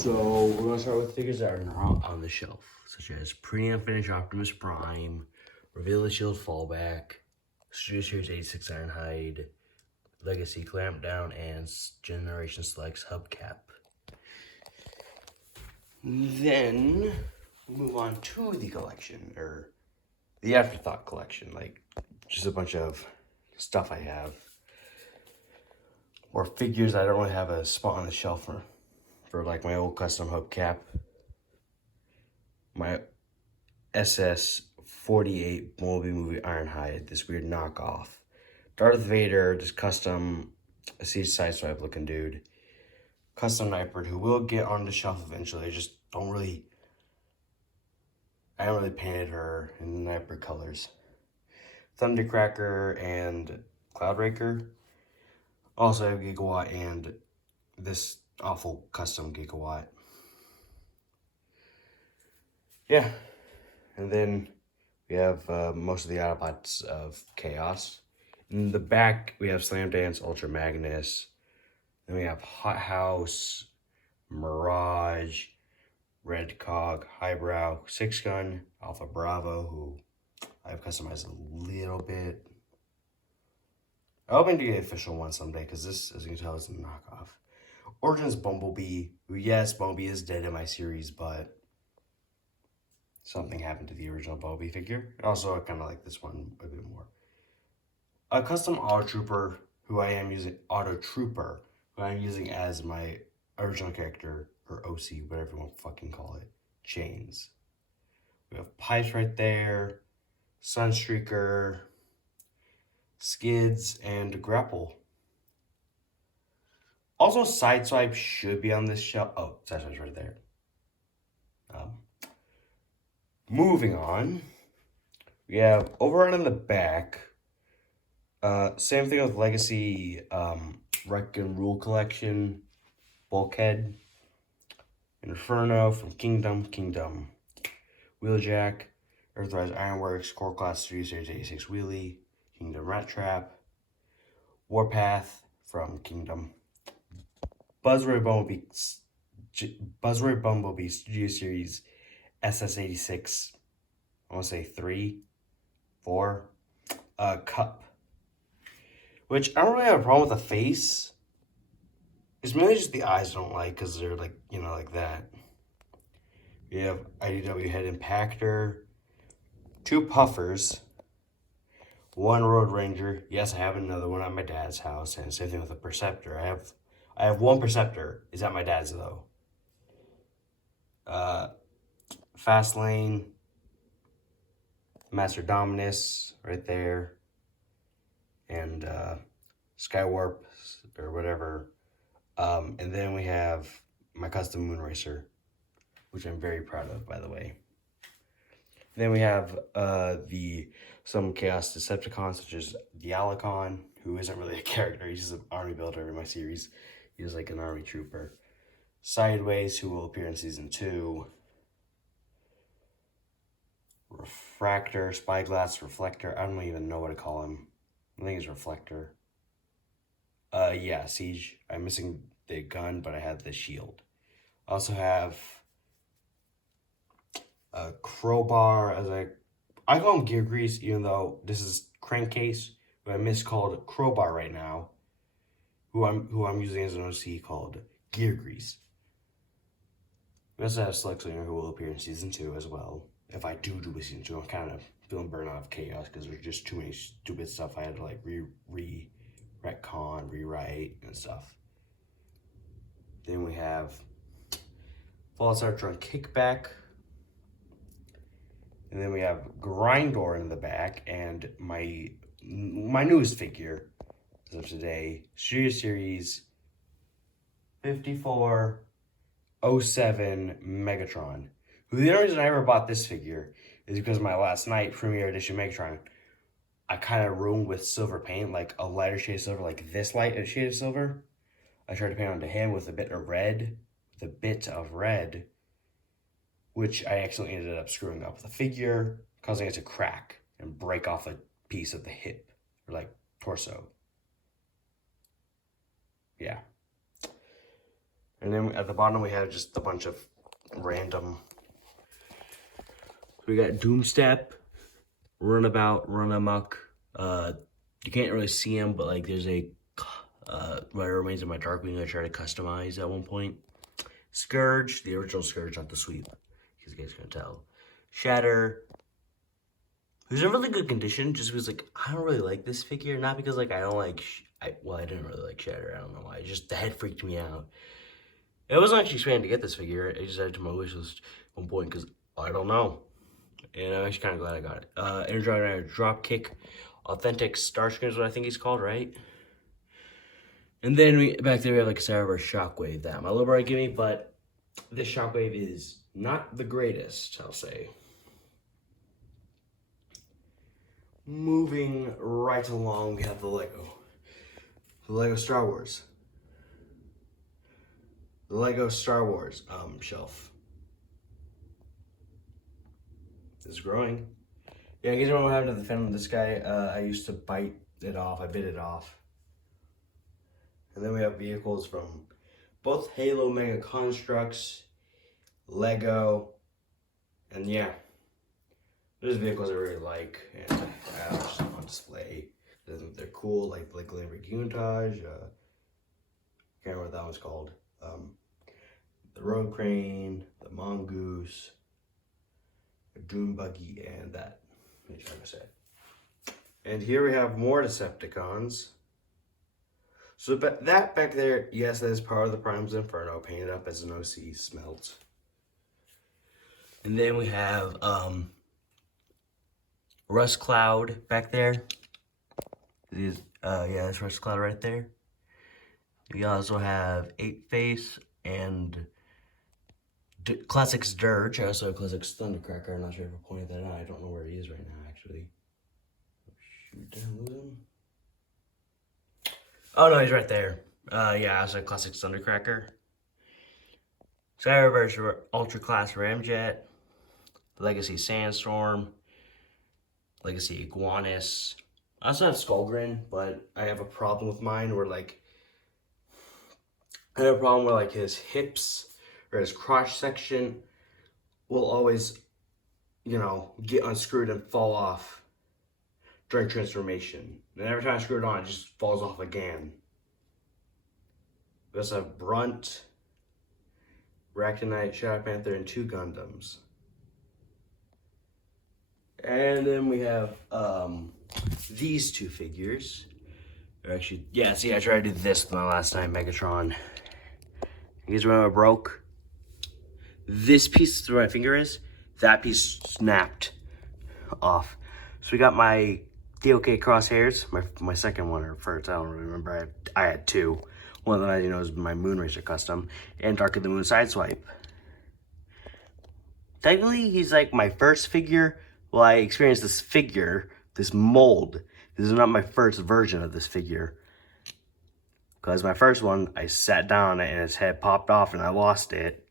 So we're gonna start with figures that are not on the shelf, such as pre-unfinished Optimus Prime, Reveal the Shield Fallback, Studio Series 86 Ironhide, Legacy Clampdown, and Generation Selects Hubcap. Then we move on to the collection, or the Afterthought collection, like just a bunch of stuff I have, or figures I don't really have a spot on the shelf for like my old custom hubcap, my SS-48 Bumblebee movie Ironhide, this weird knockoff, Darth Vader, this custom Siege Sideswipe looking dude, custom Nightbird, who will get on the shelf eventually. I just don't really, I haven't really painted her in the Nightbird colors. Thundercracker and Cloudraker. Also have Gigawatt and this awful custom Gigawatt. Yeah. And then we have most of the Autobots of Chaos. In the back, we have Slam Dance, Ultra Magnus. Then we have Hot House, Mirage, Red Cog, Highbrow, Six Gun, Alpha Bravo, who I've customized a little bit. I'm hoping to get an official one someday, because this, as you can tell, is a knockoff. Origins Bumblebee, who, yes, Bumblebee is dead in my series, but something happened to the original Bumblebee figure. Also, I kind of like this one a bit more. A custom Auto Trooper, who I am using as my original character, or OC, whatever you want to fucking call it, Chains. We have Pipes right there, Sunstreaker, Skids, and Grapple. Also, Sideswipe should be on this shelf. Oh, Sideswipe's right there. Moving on, we have Overrun in the back. Same thing with Legacy, Wreck and Rule Collection, Bulkhead, Inferno from Kingdom, Wheeljack, Earthrise Ironworks, Core Class Studio Series 86 Wheelie, Kingdom Rat Trap, Warpath from Kingdom, Buzzroy Bumblebee Studio Series SS86, I want to say 3, 4, Cup, which I don't really have a problem with the face. It's mainly just the eyes I don't like, because they're like, like that. We have IDW Head Impactor, 2 Puffers, 1 Road Ranger. Yes, I have another one at my dad's house, and same thing with a Perceptor. I have 1 Perceptor. Is at my dad's though. Fast Lane, Master Dominus right there, and Skywarp or whatever. And then we have my custom Moonracer, which I'm very proud of, by the way. Then we have some Chaos Decepticons, such as the Alicon, who isn't really a character. He's just an army builder in my series. He's like an army trooper. Sideways, who will appear in Season 2. Refractor, Spyglass, Reflector. I don't even know what to call him. I think it's Reflector. Yeah, Siege. I'm missing the gun, but I have the shield. I also have a Crowbar, as I call him Gear Grease, even though this is Crankcase, but I miscalled Crowbar right now, who I'm using as an OC called Gear Grease. We also have Select Slinger, who will appear in Season 2 as well. If I do a Season 2, I'm kind of feeling burnout of Chaos, because there's just too many stupid stuff I had to like retcon, rewrite, and stuff. Then we have Fallout Cybertron Kickback. And then we have Grindor in the back, and my newest figure as of today, Studio Series 5407 Megatron. Who, the only reason I ever bought this figure is because of my last night Premier Edition Megatron. I kind of ruined with silver paint, like a lighter shade of silver, like this light shade of silver. I tried to paint onto him with a bit of red, which I accidentally ended up screwing up the figure, causing it to crack and break off a piece of the hip, or like torso. Yeah. And then at the bottom we have just a bunch of random. We got Doomstep, Runabout, Run Amok. You can't really see him, but like there's a Whatever Remains of My Darkwing I tried to customize at one point. Scourge, the original Scourge, not the sweep, because you guys can tell. Shatter, who's in really good condition, just because like I don't really like this figure, not because like I don't like, I didn't really like Shatter, I don't know why, just the head freaked me out. I wasn't actually expecting to get this figure, I just added it to my wish list at one point, because I don't know. And I'm actually kind of glad I got it. Energizer Dropkick, Authentic Starscream is what I think he's called, right? And then back there we have like a Cyberverse Shockwave that my little brother gave me, but this Shockwave is not the greatest, I'll say. Moving right along, we have the Lego Star Wars. The Lego Star Wars shelf. It's growing. Yeah, you guys remember what happened to the fin of this guy? I used to bite it off. I bit it off. And then we have vehicles from both Halo Mega Constructs, Lego, and yeah. There's vehicles I really like, and I have just on display. I think they're cool, like Lamborghini Countach. Can't remember what that one's called. The Road Crane, the Mongoose, the Dune Buggy, and that. What are you trying to say? And here we have more Decepticons. So that back there, yes, that is part of the Prime's Inferno, painted up as an OC smelt. And then we have Rust Cloud back there. Yeah, that's Rust Cloud right there. We also have 8-Face and Classics Dirge. I also have Classics Thundercracker. I'm not sure if I pointed that out. I don't know where he is right now, actually. Shoot, did I lose him? Oh no, he's right there. Yeah, I also have Classics Thundercracker. Cyberverse Ultra Class Ramjet. Legacy Sandstorm. Legacy Iguanus. I also have Skullgrin, but I have a problem with mine where like I have a problem where like his hips or his crotch section will always, you know, get unscrewed and fall off during transformation. And every time I screw it on, it just falls off again. We also have Brunt, Ractonite, Shadow Panther, and 2 Gundams. And then we have these 2 figures. Or actually, yeah, see, I tried to do this with my last time, Megatron. You guys remember broke? This piece where my finger is, that piece snapped off. So we got my DOK Crosshairs, my second one, or first, I don't really remember. I had 2. One of them, as you know, is my Moonracer custom, and Dark of the Moon Sideswipe. Technically, he's like my first figure. Well, I experienced this figure, this mold. This is not my first version of this figure. Because my first one, I sat down on it and its head popped off and I lost it.